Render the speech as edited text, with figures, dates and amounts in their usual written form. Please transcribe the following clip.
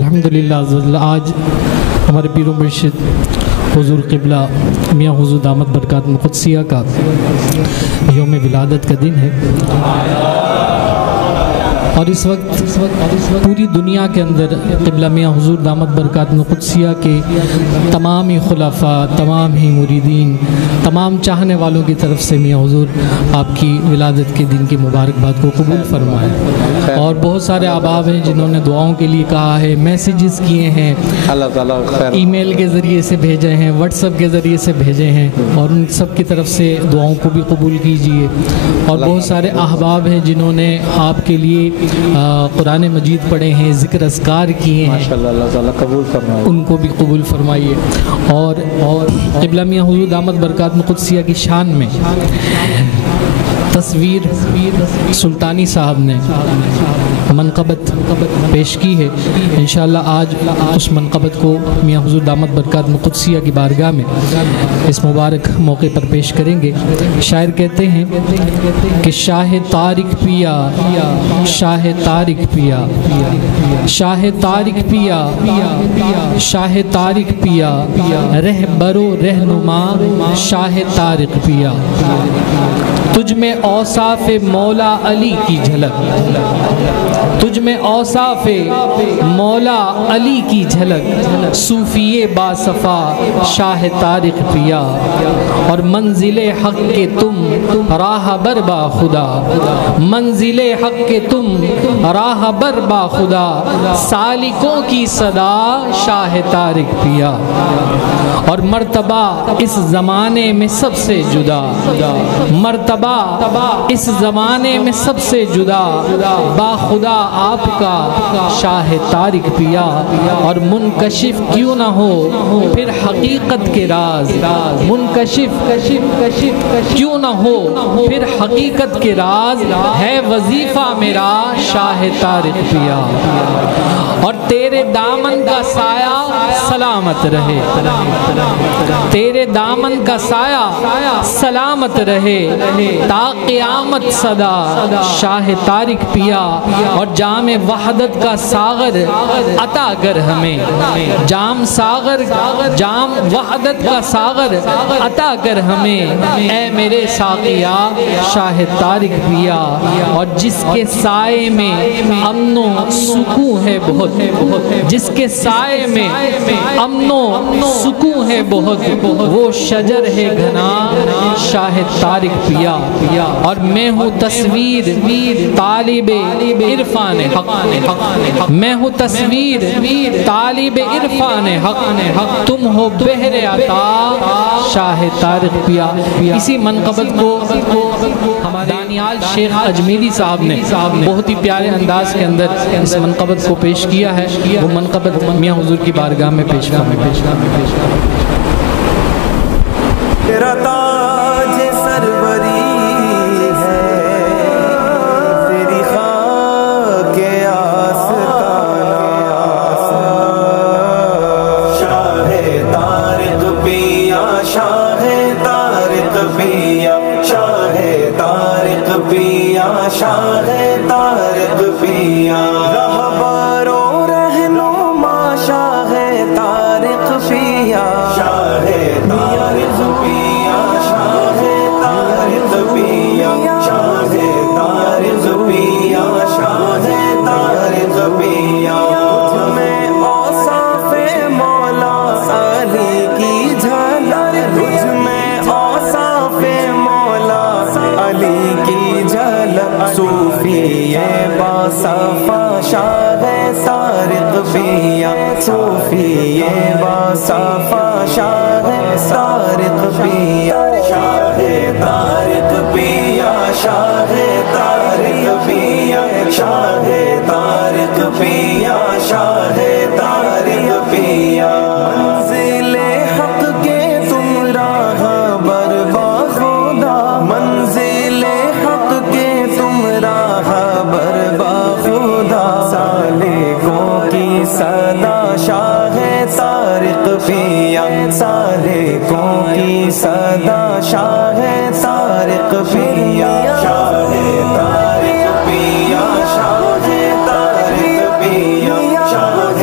الحمدللہ آج ہمارے پیر و مرشد حضور قبلہ میاں حضور دامت برکات قدسیہ کا یوم ولادت کا دن ہے، اور اس وقت پوری دنیا کے اندر قبلہ میاں حضور دامت برکات قدسیہ کے تمام ہی خلفاء، تمام ہی مریدین، تمام چاہنے والوں کی طرف سے میاں حضور آپ کی ولادت کے دن کی مبارکباد کو قبول فرمائے۔ اور بہت سارے احباب ہیں جنہوں نے دعاؤں کے لیے کہا ہے، میسیجز کیے ہیں، اللہ تعالیٰ ای میل کے ذریعے سے بھیجے ہیں، واٹس ایپ کے ذریعے سے بھیجے ہیں، اور ان سب کی طرف سے دعاؤں کو بھی قبول کیجیے۔ اور بہت سارے احباب ہیں جنہوں نے آپ کے لیے قرآن مجید پڑھے ہیں، ذکر اذکار کیے ہیں، ماشاءاللہ اللہ تعالیٰ قبول فرمائے، ان کو بھی قبول فرمائیے۔ اور قبلہ میاں حضور دامت برکات قدسیہ کی شان میں تصویر سلطانی صاحب نے منقبت پیش کی ہے، انشاءاللہ آج اس منقبت کو میاں حضور دامت برکات قدسیہ کی بارگاہ میں اس مبارک موقع پر پیش کریں گے۔ شاعر کہتے ہیں کہ شاہ طارق پیا، شاہ طارق پیا، شاہ طارق پیا، شاہ طارق پیا، رہبر و رہنما شاہ طارق پیا، تجھ میں اوصاف مولا علی کی جھلک، تجھ میں اوصاف مولا علی کی جھلک، صوفی باصفا شاہ طارق پیا، اور منزل حق کے تم راہ بر با خدا، منزل حق کے تم راہ بر با خدا، سالکوں کی صدا شاہ طارق پیا، اور مرتبہ اس زمانے میں سب سے جدا، مرتبہ اس زمانے میں سب سے جدا، با خدا آپ کا شاہ طارق پیا، اور منکشف کیوں نہ ہو پھر حقیقت کے راز، منکشف کیوں نہ ہو پھر حقیقت کے راز، ہے وظیفہ میرا شاہ طارق پیا، اور تیرے دامن کا سایہ سلامت رہے، تیرے دامن کا سایہ سلامت رہے تا قیامت صدا شاہ طارق پیا، اور جام وحدت کا ساغر عطا کر ہمیں، جام ساغر، جام وحدت کا ساغر عطا کر ہمیں، اے میرے ساقیا شاہ طارق پیا، اور جس کے سائے میں امن و سکون ہے بہت، جس کے سائے میں امن و سکون ہے بہت، وہ شجر ہے گھنا شاہ طارق پیا، اور میں ہوں تصویر طالب عرفان حق، میں ہوں تصویر طالب عرفان حق، تم ہو بحر عطا شاہ طارق پیا۔ اسی منقبت کو دانیال شیخ اجمیری صاحب نے بہت ہی پیارے انداز کے اندر اس منقبت کو پیش کیا ہے، وہ منقبت میاں حضور کی بارگاہ میں پیش تیرا تاج سروری ہے، تیری خاک آستانہ، شاہ طارق پیا، شاہ طارق پیا، شاہ طارق پیا، شاہ طارق پیا، رہبر و رہنما شاہ طارق پیا، شاہ طارق پیا، شاہ طارق پیا، شاہ طارق پیا، شاہ طارق پیا، تجھ میں اوصاف مولا علی کی جھلک، تجھ میں اوصاف مولا علی کی جھلک، صوفی باصفا شاہ طارق پیا، صوفی باصفا شاہ طارق پیا، شاہ طارق پیا، شاہ طارق پیا، شاہ طارق پیا، شاہ طارق پیا، منزل حق کے تم راہ بر با خدا، منزل حق کے تم راہ بر با خدا، سالکوں کی صدا شاہ طارق پیا، سالکوں کی صدا شاہ طارق پیا، شاہ طارق پیا، شاہ طارق پیا، شاہ